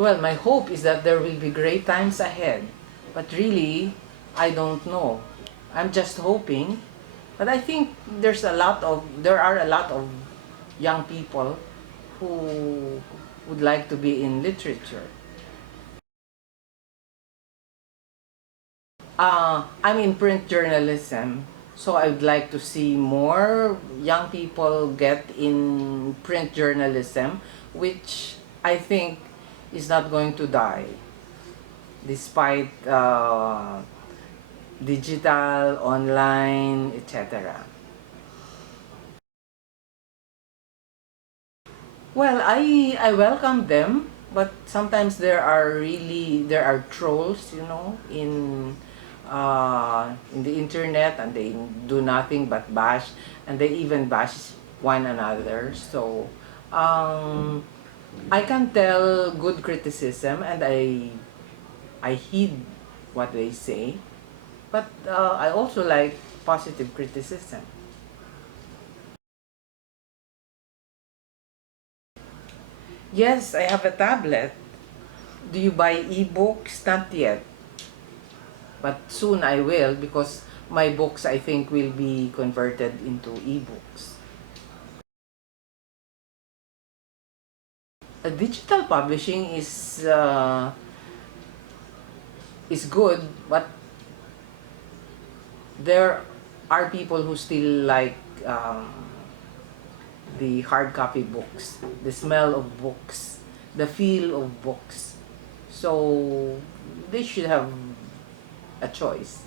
Well, my hope is that there will be great times ahead, but really, I don't know. I'm just hoping, but I think there are a lot of young people who would like to be in literature. I'm in print journalism, so I'd like to see more young people get in print journalism, which I think is not going to die despite digital, online, etc. Well, I welcome them, but sometimes there are trolls, in the internet, and they do nothing but bash, and they even bash one another. So, um, I can tell good criticism, and I heed what they say, but I also like positive criticism. Yes, I have a tablet. Do you buy e-books? Not yet, but soon I will, because my books, I think, will be converted into e-books. Digital publishing is good, but there are people who still like the hard copy books, the smell of books, the feel of books. So they should have a choice.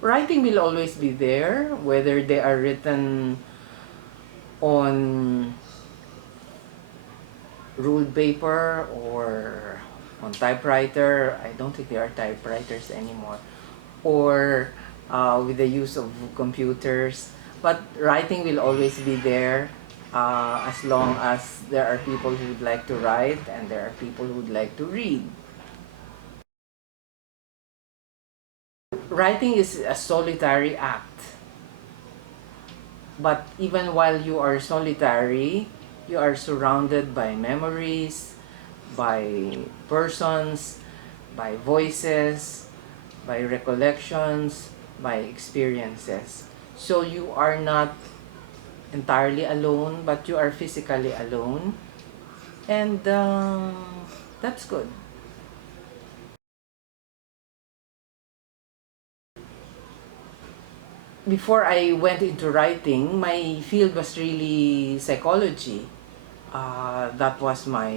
Writing will always be there, whether they are written on ruled paper or on typewriter. I don't think there are typewriters anymore. Or with the use of computers. But writing will always be there, as long as there are people who would like to write and there are people who would like to read. Writing is a solitary act. But even while you are solitary, you are surrounded by memories, by persons, by voices, by recollections, by experiences. So you are not entirely alone, but you are physically alone. And that's good. Before I went into writing, my field was really psychology. That was my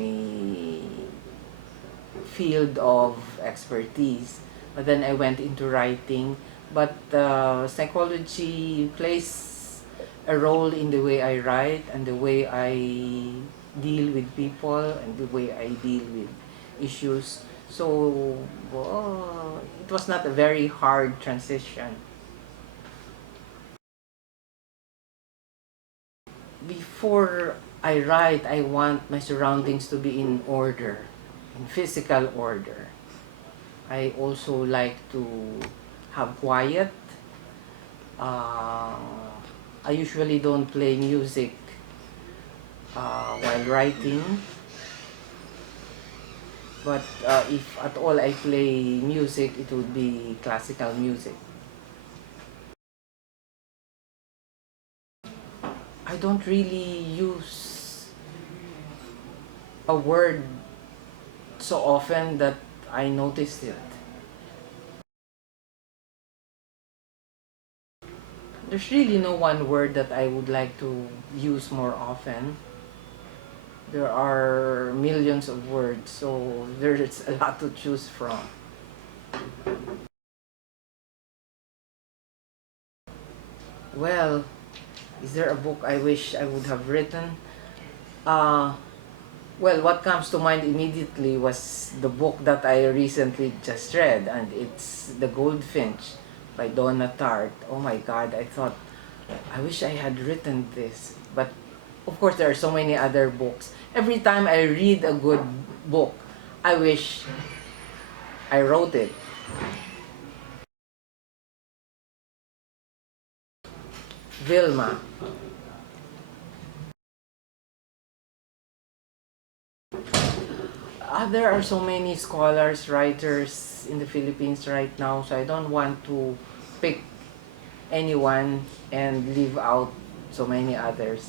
field of expertise. But then I went into writing. But psychology plays a role in the way I write and the way I deal with people and the way I deal with issues. So it was not a very hard transition. Before I write, I want my surroundings to be in order, in physical order. I also like to have quiet. Uh, I usually don't play music while writing, but if at all I play music, it would be classical music. I don't really use a word so often that I noticed it. There's really no one word that I would like to use more often. There are millions of words, so there's a lot to choose from. Well, is there a book I wish I would have written? Uh, well, what comes to mind immediately was the book that I recently just read, and it's The Goldfinch by Donna Tartt. Oh my God, I thought, I wish I had written this. But of course, there are so many other books. Every time I read a good book, I wish I wrote it. Vilma. there are so many scholars, writers in the Philippines right now, so I don't want to pick anyone and leave out so many others.